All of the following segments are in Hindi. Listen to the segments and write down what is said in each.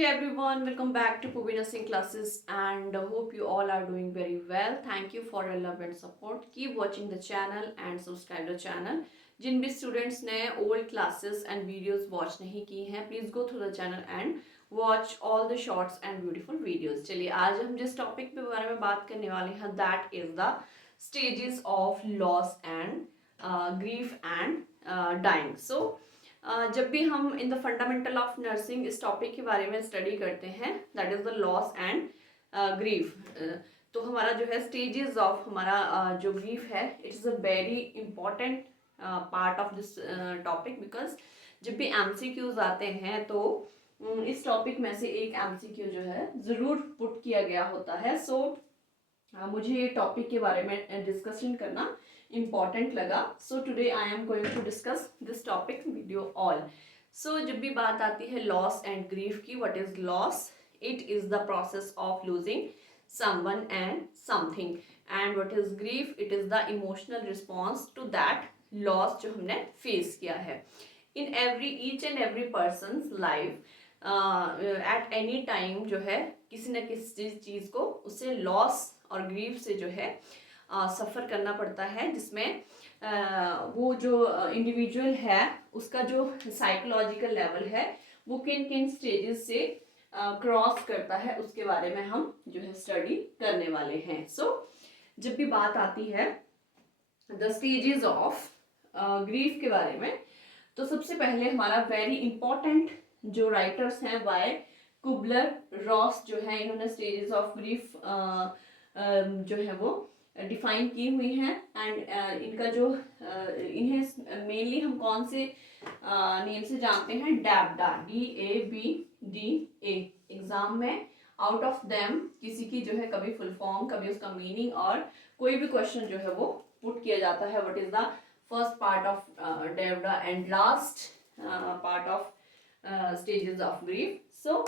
Hey everyone, welcome back to Pubi Nursing Classes and hope you all are doing very well. Thank you for your love and support. Keep watching the channel and subscribe the channel. जिन भी स्टूडेंट्स ने old classes and videos watch नहीं की हैं please go through the channel and watch all the shorts and beautiful videos. चलिए आज हम जिस टॉपिक के बारे में बात करने वाले हैं that is the stages of loss and grief and dying. So जब भी हम in the fundamental of nursing इस टॉपिक के बारे में स्टडी करते हैं that is the loss and grief, तो हमारा जो है स्टेजेस ऑफ हमारा जो ग्रीफ है it is a very important part of this topic because जब भी एमसीक्यूज आते हैं तो इस टॉपिक में से एक एमसीक्यू जो है ज़रूर पुट किया गया होता है। सो मुझे ये टॉपिक के बारे में डिस्कशन करना इम्पॉर्टेंट लगा। So today I am going to discuss this topic video all. So जब भी बात आती है लॉस एंड ग्रीफ की, what is loss? It is the process of losing someone and something and what is grief? It is the emotional response to that loss जो हमने फेस किया है। In every each and every persons life at any time जो है किसी न किसी चीज़ को उससे लॉस और ग्रीफ से जो है सफ़र करना पड़ता है, जिसमें वो जो इंडिविजुअल है उसका जो साइकोलॉजिकल लेवल है वो किन किन स्टेजेस से क्रॉस करता है उसके बारे में हम जो है स्टडी करने वाले हैं। सो जब भी बात आती है द स्टेजेस ऑफ ग्रीफ के बारे में, तो सबसे पहले हमारा वेरी इंपॉर्टेंट जो राइटर्स हैं वाई कुबलर रॉस जो है, इन्होंने स्टेजेस ऑफ ग्रीफ जो है वो डिफाइन की हुई हैं एंड इनका जो इन्हें मेनली हम कौन से नेम से जानते हैं? डैबडा, DABDA। एग्जाम में आउट ऑफ देम किसी की जो है कभी फुल फॉर्म कभी उसका मीनिंग और कोई भी क्वेश्चन जो है वो पुट किया जाता है। What is the first part of DABDA and last part of stages of grief. So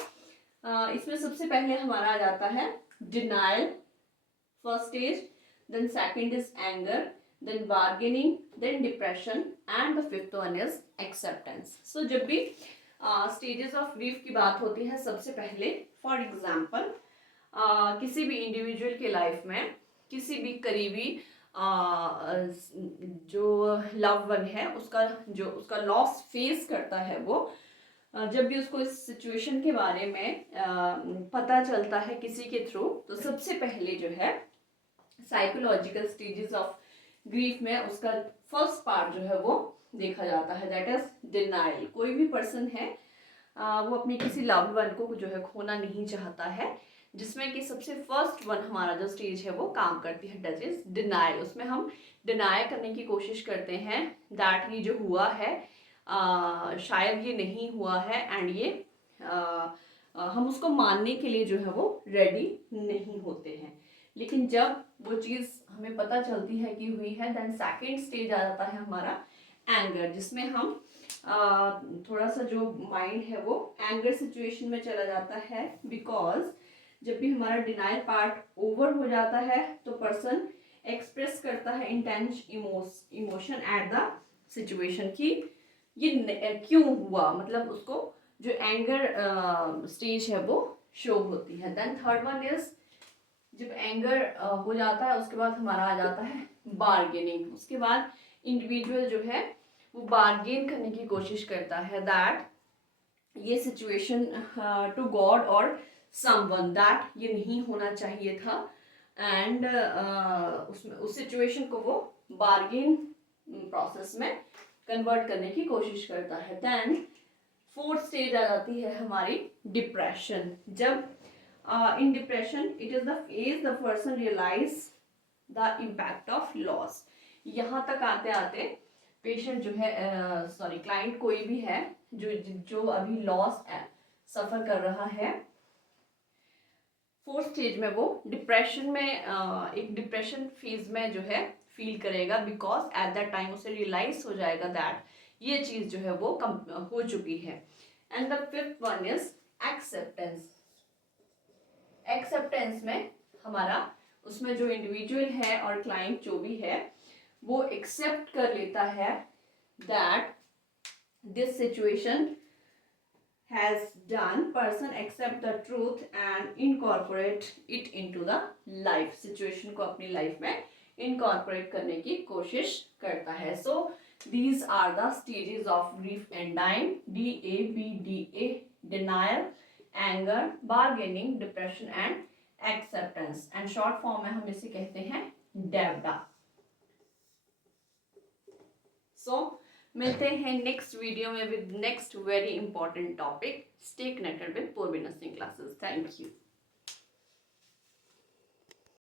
इसमें सबसे पहले हमारा आ जाता है denial, first stage, then second is anger, then bargaining, then depression and the fifth one is acceptance। So जब भी stages of grief की बात होती है सबसे पहले for example किसी भी इंडिविजुअल के लाइफ में किसी भी करीबी जो लव वन है उसका लॉस फेस करता है, वो जब भी उसको इस सिचुएशन के बारे में पता चलता है किसी के थ्रू, तो सबसे पहले जो है साइकोलॉजिकल स्टेजेस ऑफ ग्रीफ में उसका फर्स्ट पार्ट जो है वो देखा जाता है दैट इज डिनाइल। कोई भी पर्सन है वो अपनी किसी लव्ड वन को जो है खोना नहीं चाहता है, जिसमें कि सबसे फर्स्ट वन हमारा जो स्टेज है वो काम करती है दैट इज डिनाइल। उसमें हम डिनाई करने की कोशिश करते हैं दैट ये जो हुआ है शायद ये नहीं हुआ है एंड ये हम उसको मानने के लिए जो है वो रेडी नहीं होते हैं। लेकिन जब वो चीज़ हमें पता चलती है कि हुई है देन सेकेंड स्टेज आ जाता है हमारा एंगर, जिसमें हम थोड़ा सा जो माइंड है वो एंगर सिचुएशन में चला जाता है बिकॉज जब भी हमारा डिनाइल पार्ट ओवर हो जाता है तो पर्सन एक्सप्रेस करता है intense emotion at the situation कि ये क्यों हुआ, मतलब उसको जो एंगर स्टेज है वो शो होती है। देन थर्ड वन इज जब एंगर हो जाता है उसके बाद हमारा आ जाता है बार्गेनिंग। उसके बाद इंडिविजुअल जो है वो बार्गेन करने की कोशिश करता है दैट ये सिचुएशन टू गॉड और समवन दैट ये नहीं होना चाहिए था एंड उसमें उस सिचुएशन को वो बार्गेन प्रोसेस में कन्वर्ट करने की कोशिश करता है। देन फोर्थ स्टेज आ जाती है हमारी डिप्रेशन। जब in depression it is the phase the person realize the impact of loss। यहाँ तक आते आते पेशेंट जो है क्लाइंट कोई भी है जो अभी लॉस सफर कर रहा है, फोर्थ स्टेज में वो डिप्रेशन में एक डिप्रेशन फेज में जो है फील करेगा बिकॉज एट दैट टाइम उसे रियलाइज हो जाएगा दैट ये चीज़ जो है वो हो चुकी है। And the fifth one is acceptance. Acceptance में हमारा उसमें जो इंडिविजुअल है और क्लाइंट जो भी है वो एक्सेप्ट कर लेता है that this situation has done, person accept the truth and incorporate it into the life. Situation को अपनी life में incorporate करने की कोशिश करता है. So these are the stages of grief and dying. DABDA: denial, anger, bargaining, depression and acceptance. And short form में हम इसे कहते हैं DABDA. So मिलते हैं नेक्स्ट वीडियो में with next very important topic. Stay connected with पूर्वी नर्सिंग क्लासेस. Thank you.